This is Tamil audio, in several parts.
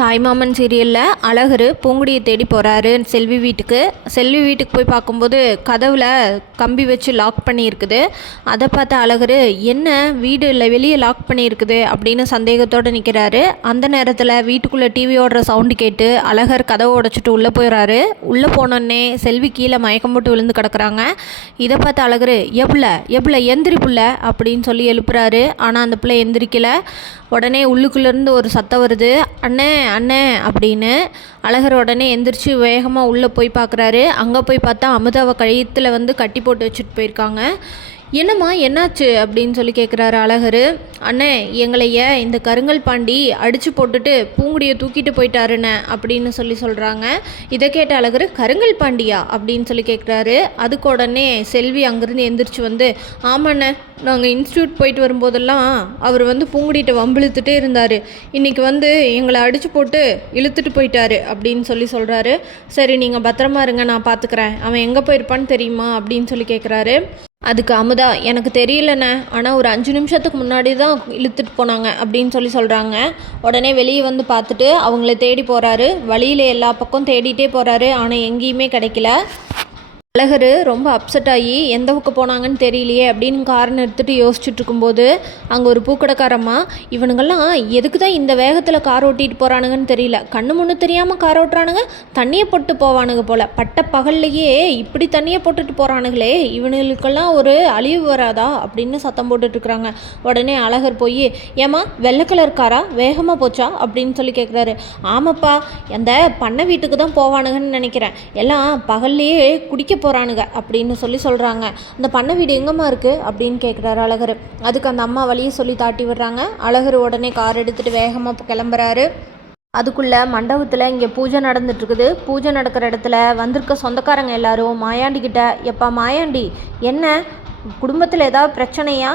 தாய்மாமன் சீரியலில் அழகர் பூங்குடியை தேடி போகிறாரு செல்வி வீட்டுக்கு. செல்வி வீட்டுக்கு போய் பார்க்கும்போது கதவில் கம்பி வச்சு லாக் பண்ணியிருக்குது. அதை பார்த்த அழகர் என்ன வீடு இல்லை வெளியே லாக் பண்ணியிருக்குது அப்படின்னு சந்தேகத்தோடு நிற்கிறாரு. அந்த நேரத்தில் வீட்டுக்குள்ளே டிவி ஓடுற சவுண்டு கேட்டு அழகர் கதவை உடைச்சிட்டு உள்ளே போயிடறாரு. உள்ளே போனோடனே செல்வி கீழே மயக்கம் போட்டு விழுந்து கிடக்குறாங்க. இதை பார்த்த அழகர் எவ்வளோ எந்திரி புள்ள அப்படின்னு சொல்லி எழுப்புறாரு. ஆனால் அந்த பிள்ளை எந்திரிக்கலை. உடனே உள்ளுக்குள்ளேருந்து ஒரு சத்தம் வருது, அண்ணே அண்ணே அப்படின்னு. அழகர் உடனே எந்திரிச்சு வேகமாக உள்ளே போய் பார்க்குறாரு. அங்கே போய் பார்த்தா அமுதாவை கழுத்தில் கட்டி போட்டு வச்சுட்டு போயிருக்காங்க. என்னம்மா என்னாச்சு அப்படின்னு சொல்லி கேட்குறாரு அழகர். அண்ணே எங்களைய இந்த கருங்கல் பாண்டி அடித்து போட்டுட்டு பூங்குடியை தூக்கிட்டு போயிட்டாருண்ணே அப்படின்னு சொல்கிறாங்க. இதை கேட்ட அழகர் கருங்கல் பாண்டியா அப்படின்னு சொல்லி கேட்குறாரு. அதுக்கு உடனே செல்வி அங்கேருந்து எந்திரிச்சு ஆமாண்ணே, நாங்கள் இன்ஸ்டியூட் போயிட்டு வரும்போதெல்லாம் அவர் பூங்குடிகிட்ட வம்பிழுத்துட்டே இருந்தார். இன்றைக்கி எங்களை அடித்து போட்டு இழுத்துட்டு போயிட்டாரு அப்படின்னு சொல்கிறாரு. சரி நீங்கள் பத்திரமா இருங்க, நான் பார்த்துக்கிறேன். அவன் எங்கே போயிருப்பான்னு தெரியுமா அப்படின்னு சொல்லி கேட்குறாரு. அதுக்கு அமுதா எனக்கு தெரியலண்ணே, ஆனால் ஒரு 5 நிமிஷத்துக்கு முன்னாடி தான் இழுத்துட்டு போனாங்க அப்படின்னு சொல்கிறாங்க. உடனே வெளியே பார்த்துட்டு அவங்கள தேடி போகிறாரு. வழியில் எல்லா பக்கம் தேடிட்டே போகிறாரு. ஆனால் எங்கேயுமே கிடைக்கல. அழகர் ரொம்ப அப்செட் ஆகி எந்த பக்கம் போனாங்கன்னு தெரியலையே அப்படின்னு காரணம் எடுத்துகிட்டு யோசிச்சுட்டு இருக்கும்போது அங்கே ஒரு பூக்கடைக்காரம்மா, இவனுங்கெல்லாம் எதுக்கு தான் இந்த வேகத்தில் கார் ஓட்டிகிட்டு போகிறானுங்கன்னு தெரியல, கண்ணு முன்னு தெரியாமல் கார் ஓட்டுறானுங்க, தண்ணியை போட்டு போவானுங்க போல், பட்ட பகல்லையே இப்படி தண்ணியை போட்டுட்டு போகிறானுங்களே, இவனுங்களுக்கெல்லாம் ஒரு அழிவு வராதா அப்படின்னு சத்தம் போட்டுட்ருக்குறாங்க. உடனே அழகர் போய் ஏம்மா வெள்ளை கலர் காரா வேகமாக போச்சா அப்படின்னு கேட்குறாரு. ஆமாப்பா, அந்த பண்ணை வீட்டுக்கு தான் போவானுங்கன்னு நினைக்கிறேன், எல்லாம் பகல்லையே குடிக்க போகிறானுங்க அப்படின்னு சொல்கிறாங்க. அந்த பண்ணை வீடு எங்கம்மா இருக்குது அப்படின்னு கேட்குறாரு அழகர். அதுக்கு அந்த அம்மா வழியை சொல்லி தாட்டி விடுறாங்க. அழகர் உடனே கார் எடுத்துகிட்டு வேகமாக கிளம்புறாரு. அதுக்குள்ளே மண்டபத்தில் இங்கே பூஜை நடந்துட்டுருக்குது. பூஜை நடக்கிற இடத்துல வந்திருக்க சொந்தக்காரங்க எல்லாரும் மாயாண்டிக்கிட்ட, எப்பா மாயாண்டி என்ன குடும்பத்தில் ஏதாவது பிரச்சனையா,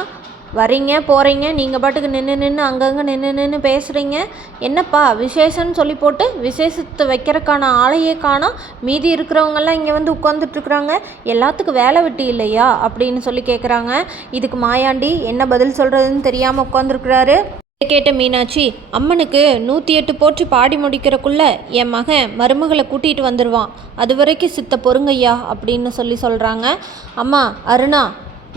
வரீங்க போகிறீங்க, நீங்கள் பாட்டுக்கு நின்று அங்கங்கே நின்று பேசுகிறீங்க, என்னப்பா விசேஷம்னு சொல்லி போட்டு விசேஷத்தை வைக்கிறதுக்கான ஆளையே காணோம், மீதி இருக்கிறவங்கெல்லாம் இங்கே உட்காந்துட்ருக்குறாங்க, எல்லாத்துக்கும் வேலை வெட்டி இல்லையா அப்படின்னு கேட்குறாங்க. இதுக்கு மாயாண்டி என்ன பதில் சொல்கிறதுன்னு தெரியாமல் உட்காந்துருக்குறாரு. கேட்ட மீனாட்சி, அம்மனுக்கு 108 போற்றி பாடி முடிக்கிறக்குள்ளே என் மகன் மருமகளை கூட்டிகிட்டு வந்துடுவான், அது வரைக்கும் சித்த பொறுங்கய்யா அப்படின்னு சொல்கிறாங்க. அம்மா அருணா,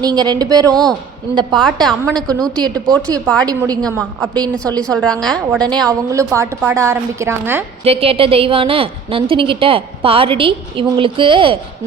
நீங்கள் 2 பேரும் இந்த பாட்டை அம்மனுக்கு 108 போற்றி பாடி முடிங்கம்மா அப்படின்னு சொல்கிறாங்க. உடனே அவங்களும் பாட்டு பாட ஆரம்பிக்கிறாங்க. இதை கேட்ட தெய்வான நந்தினிக்கிட்ட, பாருடி, இவங்களுக்கு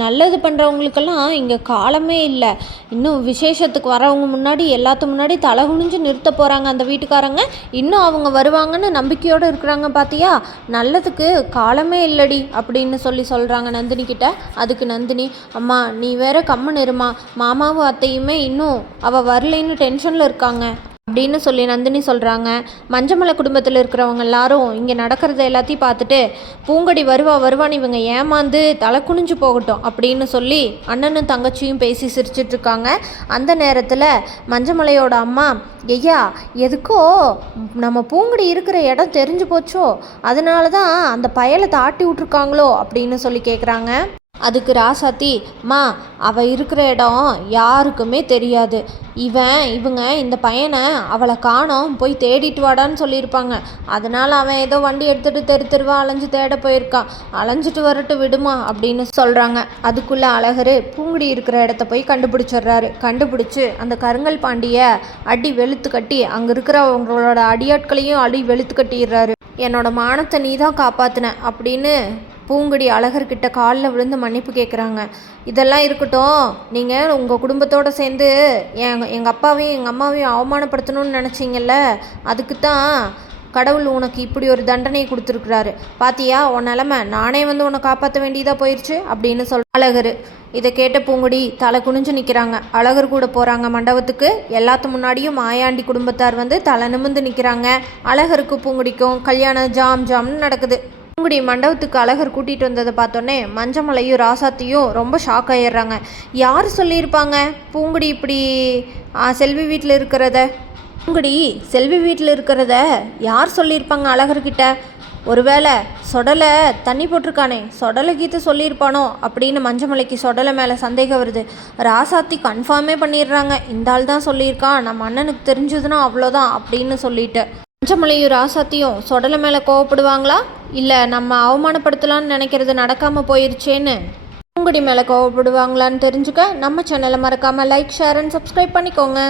நல்லது பண்ணுறவங்களுக்கெல்லாம் இங்கே காலமே இல்லை, இன்னும் விசேஷத்துக்கு வரவங்க முன்னாடி எல்லாத்துக்கு முன்னாடி தலை குனிஞ்சு நிறுத்த போகிறாங்க அந்த வீட்டுக்காரங்க, இன்னும் அவங்க வருவாங்கன்னு நம்பிக்கையோடு இருக்கிறாங்க, பார்த்தியா, நல்லதுக்கு காலமே இல்லடி அப்படின்னு சொல்கிறாங்க நந்தினிக்கிட்ட. அதுக்கு நந்தினி, அம்மா நீ வேற கம்முன்னு இருமா, மாமாவும் அத்தையுமே இன்னும் அவள் வரலைன்னு டென்ஷனில் இருக்காங்க அப்படின்னு நந்தினி சொல்கிறாங்க. மஞ்சமலை குடும்பத்தில் இருக்கிறவங்க எல்லாரும் இங்கே நடக்கிறத எல்லாத்தையும் பார்த்துட்டு, பூங்கொடி வருவான்னு இவங்க ஏமாந்து தலை குனிஞ்சு போகட்டும் அப்படின்னு அண்ணனும் தங்கச்சியும் பேசி சிரிச்சிட்ருக்காங்க. அந்த நேரத்தில் மஞ்சமலையோட அம்மா, ஐயா எதுக்கோ நம்ம பூங்குடி இருக்கிற இடம் தெரிஞ்சு போச்சோ, அதனால தான் அந்த பயலை தாட்டி விட்ருக்காங்களோ அப்படின்னு கேட்குறாங்க. அதுக்கு ராசாத்தி, மா அவள் இருக்கிற இடம் யாருக்குமே தெரியாது, இவங்க இந்த பையனை அவளை காணோம் போய் தேடிட்டு வாடான்னு சொல்லியிருப்பாங்க, அதனால் அவன் ஏதோ வண்டி எடுத்துகிட்டு தெருவா அலைஞ்சு தேட போயிருக்கான், அலைஞ்சிட்டு வரட்டு விடுமா அப்படின்னு சொல்கிறாங்க. அதுக்குள்ளே அழகர் பூங்குடி இருக்கிற இடத்த போய் கண்டுபிடிச்சிடுறாரு. கண்டுபிடிச்சி அந்த கருங்கல் பாண்டியை அடி வெளுத்து கட்டி அங்கே இருக்கிறவங்களோட அடியாட்களையும் அடி வெளுத்து கட்டிடுறாரு. என்னோட மானத்தை நீ தான் காப்பாற்றின அப்படின்னு பூங்குடி அழகர்கிட்ட காலில் விழுந்து மன்னிப்பு கேட்குறாங்க. இதெல்லாம் இருக்கட்டும், நீங்கள் உங்கள் குடும்பத்தோடு சேர்ந்து எங்கள் அப்பாவையும் எங்கள் அம்மாவையும் அவமானப்படுத்தணும்னு நினச்சிங்கல்ல, அதுக்கு தான் கடவுள் உனக்கு இப்படி ஒரு தண்டனை கொடுத்துருக்குறாரு, பாத்தியா உன் நிலமை, நானே உன்னை காப்பாற்ற வேண்டியதாக போயிடுச்சு அப்படின்னு அழகர். இதை கேட்ட பூங்குடி தலை குனிஞ்சு நிற்கிறாங்க. அழகர் கூட போகிறாங்க மண்டபத்துக்கு. எல்லாத்து முன்னாடியும் மாயாண்டி குடும்பத்தார் தலை நிமிர்ந்து நிற்கிறாங்க. அழகருக்கு பூங்குடிக்கும் கல்யாணம் ஜாம்னு நடக்குது. பூங்குடி மண்டபத்துக்கு அழகர் கூட்டிகிட்டு வந்ததை பார்த்தோன்னே மஞ்சமலையும் ராசாத்தியும் ரொம்ப ஷாக் ஆகிடுறாங்க. யார் சொல்லியிருப்பாங்க பூங்குடி இப்படி செல்வி வீட்டில் இருக்கிறத? பூங்குடி செல்வி வீட்டில் இருக்கிறத யார் சொல்லியிருப்பாங்க அழகர்கிட்ட? ஒருவேளை சொடலை தண்ணி போட்டிருக்கானே, சொடலை கீத்து சொல்லியிருப்பானோ அப்படின்னு மஞ்சமலைக்கு சொடலை மேலே சந்தேகம் வருது. ராசாத்தி கன்ஃபார்மே பண்ணிடுறாங்க, இந்த ஆள் தான் சொல்லியிருக்கான், நம்ம அண்ணனுக்கு தெரிஞ்சதுன்னா அவ்வளோதான் அப்படின்னு சொல்லிட்டு பஞ்சமலையும் ராசாத்தியும் சொடலை மேலே கோவப்படுவாங்களா, இல்லை நம்ம அவமானப்படுத்தலான்னு நினைக்கிறது நடக்காமல் போயிருச்சேன்னு பூங்குடி மேலே கோவப்படுவாங்களான்னு தெரிஞ்சுக்க நம்ம சேனலை மறக்காமல் லைக், ஷேர் அண்ட் சப்ஸ்கிரைப் பண்ணிக்கோங்க.